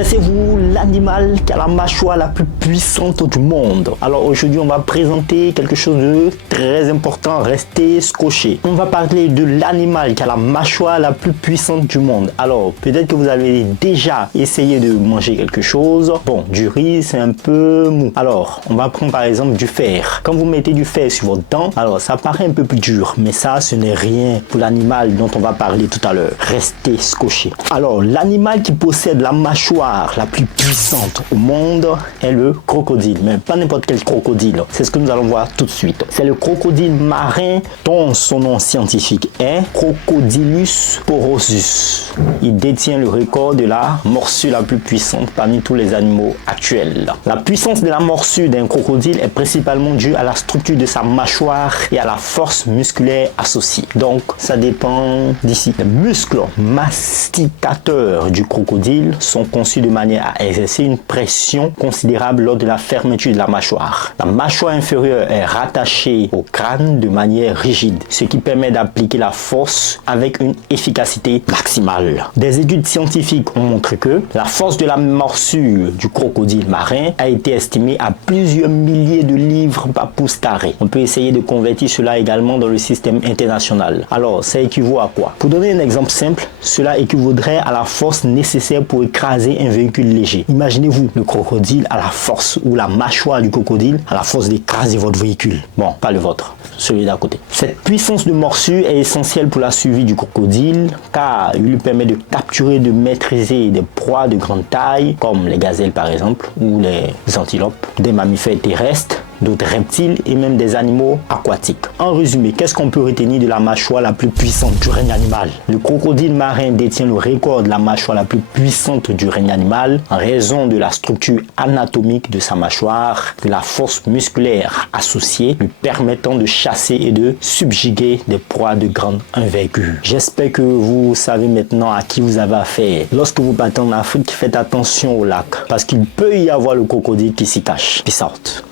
Connaissez-vous l'animal qui a la mâchoire la plus puissante du monde? Alors aujourd'hui, on va présenter quelque chose de très important. Restez scotchés. On va parler de l'animal qui a la mâchoire la plus puissante du monde. Alors peut-être que vous avez déjà essayé de manger quelque chose. Bon, du riz, c'est un peu mou. Alors, on va prendre par exemple du fer. Quand vous mettez du fer sur votre dent, alors ça paraît un peu plus dur, mais ça, ce n'est rien pour l'animal dont on va parler tout à l'heure. Restez scotchés. Alors, l'animal qui possède la mâchoire la plus puissante au monde est le crocodile. Mais pas n'importe quel crocodile. C'est ce que nous allons voir tout de suite. C'est le crocodile marin dont son nom scientifique est Crocodylus porosus. Il détient le record de la morsure la plus puissante parmi tous les animaux actuels. La puissance de la morsure d'un crocodile est principalement due à la structure de sa mâchoire et à la force musculaire associée. Donc, ça dépend d'ici. Les muscles masticateurs du crocodile sont conçus de manière à exercer une pression considérable lors de la fermeture de la mâchoire. La mâchoire inférieure est rattachée au crâne de manière rigide, ce qui permet d'appliquer la force avec une efficacité maximale. Des études scientifiques ont montré que la force de la morsure du crocodile marin a été estimée à plusieurs milliers de livres par pouce carré. On peut essayer de convertir cela également dans le système international. Alors, ça équivaut à quoi? Pour donner un exemple simple, cela équivaudrait à la force nécessaire pour écraser un véhicule léger. Imaginez-vous, le crocodile a la force, ou la mâchoire du crocodile a la force d'écraser votre véhicule. Bon, pas le vôtre, celui d'à côté. Cette puissance de morsure est essentielle pour la survie du crocodile, car il lui permet de capturer, de maîtriser des proies de grande taille, comme les gazelles par exemple, ou les antilopes, des mammifères terrestres, d'autres reptiles et même des animaux aquatiques. En résumé, qu'est-ce qu'on peut retenir de la mâchoire la plus puissante du règne animal? Le crocodile marin détient le record de la mâchoire la plus puissante du règne animal en raison de la structure anatomique de sa mâchoire, de la force musculaire associée lui permettant de chasser et de subjuguer des proies de grande envergure. J'espère que vous savez maintenant à qui vous avez affaire. Lorsque vous partez en Afrique, faites attention au lac parce qu'il peut y avoir le crocodile qui s'y cache. Peace out.